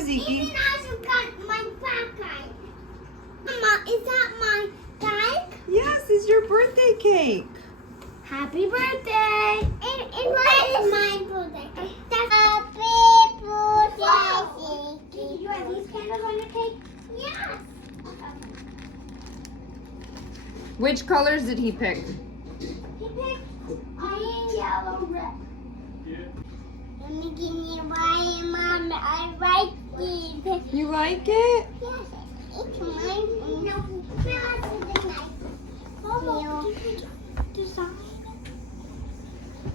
Zeke. Even I got my backpack. Mama, is that my cake? Yes, it's your birthday cake. Happy birthday! It's my birthday. Happy birthday! Did you have these candles on your cake? Yes. Which colors did he pick? He picked green, yellow, red. Let me give me white, Mom. I like these. You like it? Yes, it's mine. No, it's nice. Mama, design.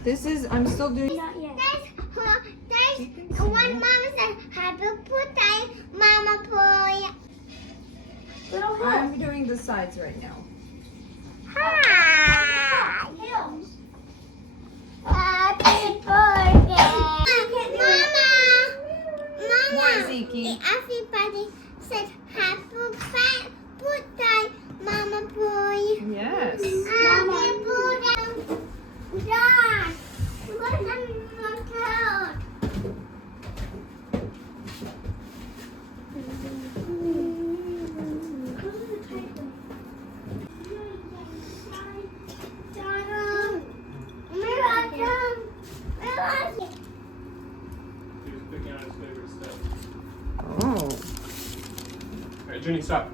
This is, I'm still doing. Not yet. That's when Mama said, happy birthday, Mama boy. I'm doing the sides right now. Hi. Happy birthday. Mama. What, Zeke? Everybody said happy birthday, Mama boy. Yes. Happy birthday. Dad, look at my cloud. He was picking out his favorite stuff. Oh. Alright, Junie, stop.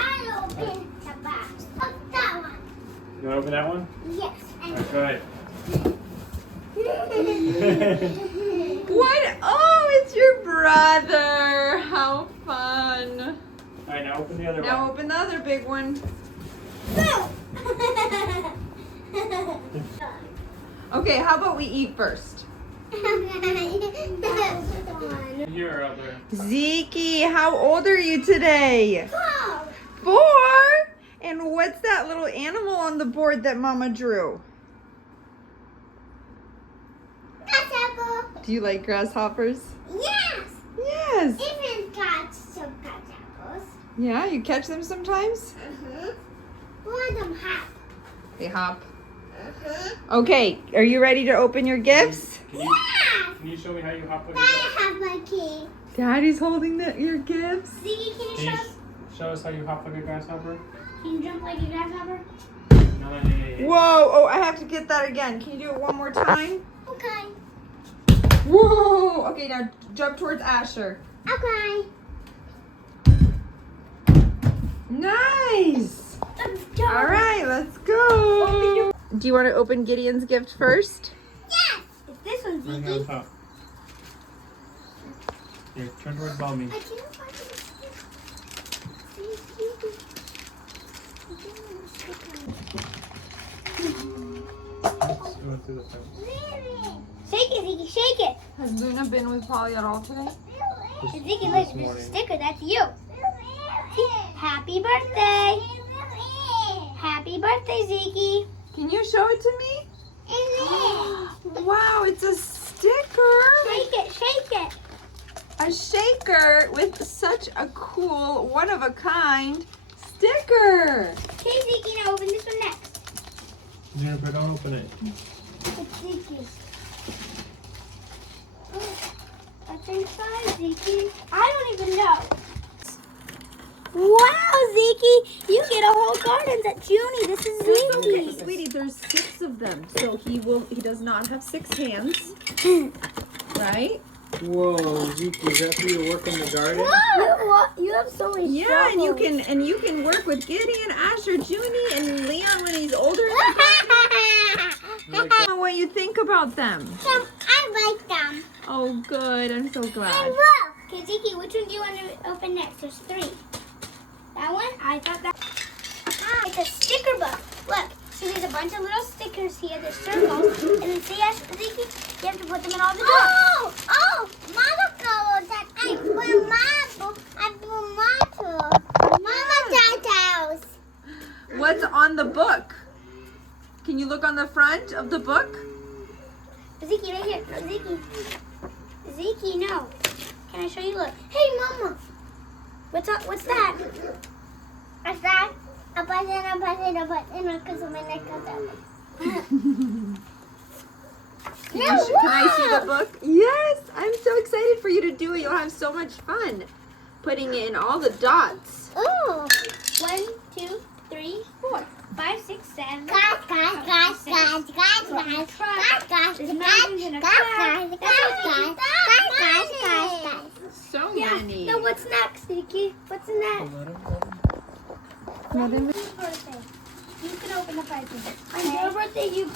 I open the box. Oh, that one. You want to open that one? Yes. Alright, go ahead. What? Oh, it's your brother. How fun. Alright, now open the other Now one. open the other big one. Okay, how about we eat first? Here or out there? Zeke, how old are you today? 4? And what's that little animal on the board that Mama drew? Do you like grasshoppers? Yes. Yes. Even got some apples. Yeah, you catch them sometimes? One of them hop. They hop. Okay. Okay, are you ready to open your gifts? Can you show me how you hop on your I bike? have my key. Daddy's holding your gifts. Ziggy, can you Can you show us? show us how you hop like a grasshopper? Can you jump like a grasshopper? No, Whoa, oh, I have to get that again. Can you do it one more time? Okay. Whoa, okay, now jump towards Asher. Okay. Nice. Let's go. All right, let's go. Do you want to open Gideon's gift first? Yes. It's this one, Right here on Ziggy. top. Here, turn towards mommy. I can't find it. Go through the fence. Shake it, Ziggy, shake it. Has Luna been with Polly at all today? And Ziggy, look, This there's a morning. sticker. That's you. See? Happy birthday. Happy birthday, Ziggy. Can you show it to me? Wow, it's a sticker. Shake it, shake it. A shaker with such a cool, one-of-a-kind sticker. Okay, Ziggy, now open this one next. Jennifer, don't open it. It's Ziggy's. What's inside, Ziggy? I don't even know. Wow, Ziggy, you get a whole garden. That's Junie. This is Ziggy. Sweetie, there's 6 of them, so he does not have 6 hands, right? Whoa, Zeke, is that for your work in the garden? You have so many Yeah, and you can work with Gideon, Asher, Junie, and Leon when he's older. What you think about them? I like them. Oh, good. I'm so I glad. will. Okay, Ziggy, which one do you want to open next? There's 3. That one? I thought that. It's a sticker book. Look, see, there's a bunch of little stickers here. There's circles. And then see, Ziggy, you have to put them in all the dots. Oh, Mama colored that. I put my book. I put my book. Mama Dad's house. What's on the book? Can you look on the front of the book? Ziggy, right here. No, Ziggy. Ziggy, no. Can I show you? Look. Hey, Mama. What's up? What's that? What's that? A button, because of my neck. Can I see the book? Yes, I'm so excited for you to do it. You'll have so much fun putting in all the dots. Oh. 1, 2, 3, 4, 5, 6, 7. So many. Now what's next, Vicky? What's next? Let him- Your birthday. You can open the present. On your birthday, you're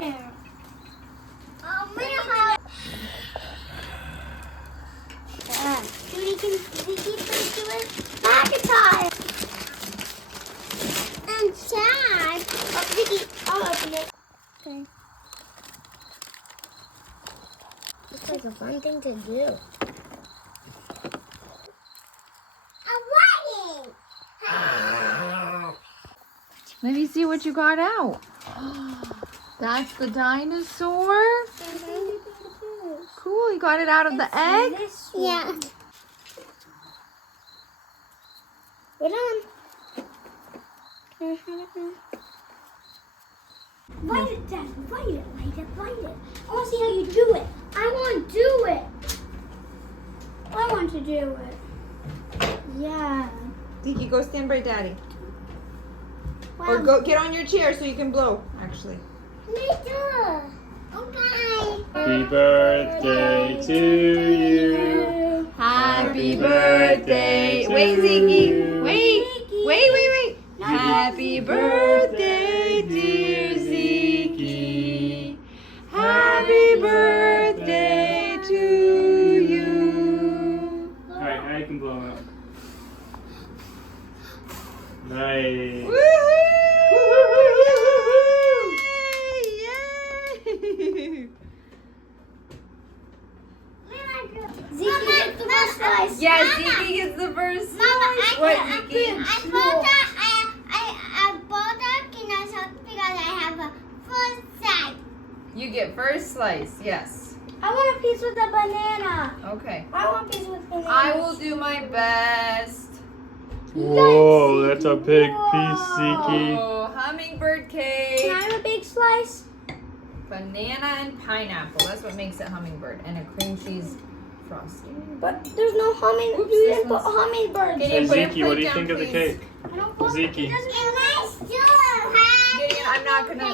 there. Oh, my God. Judy, can Vicky please do it? Macintosh. I'm sad. Oh, Vicky, I'll open it. Okay. Looks like a fun thing to do. I'm writing. Let me see what you got out. That's the dinosaur. Cool, you got it out of the egg? Yeah. Hold on. Light it, Dad. Light it, light it, light it. I want to see how you do it. I want to do it. I want to do it. Yeah. Zeke, go stand by Daddy. Wow. Or go get on your chair so you can blow, actually. Me too. Okay. Happy birthday to you. Happy birthday. Wait, Zeke. Wait. Wait. Happy birthday, dear Zeke. Happy birthday to you. Alright, now you can blow it up. Nice. Yay! Zeke gets the first slice. Yes, Zeke gets the first slice. What, Zeke? I bought a peanut because I have a first slice. You get first slice, yes. I want a piece with a banana. Okay. I want a piece with banana. I will do my best. Whoa, that's a big piece, Zeke. Oh, hummingbird cake. Can I have a big slice? Banana and pineapple. That's what makes it hummingbird. And a cream cheese frosting. But there's no humming. Oops, You this didn't put one's- hummingbirds. Can Hey, you put a Zeke, what do you plate think down, of the please? cake? I don't want Zeke. It doesn't Gideon, I'm not gonna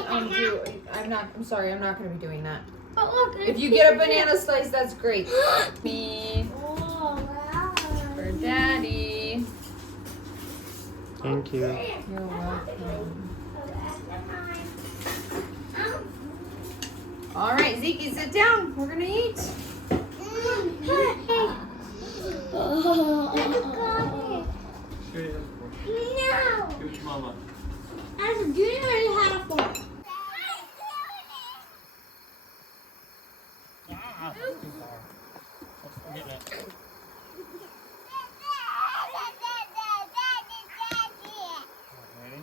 I'm sorry, I'm not gonna be doing that. But look. If you get a banana slice, that's great. Me Oh, wow. for Daddy. Thank you. You're welcome. All right, Zeke, sit down. We're gonna eat. Sure you have a fork. No. Give it to Mama. As a junior, already had a fork. Ready?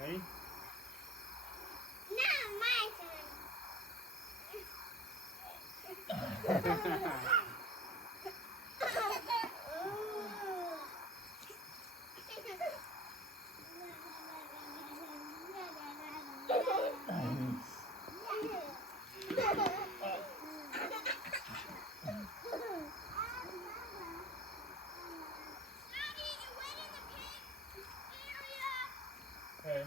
Ready? Okay.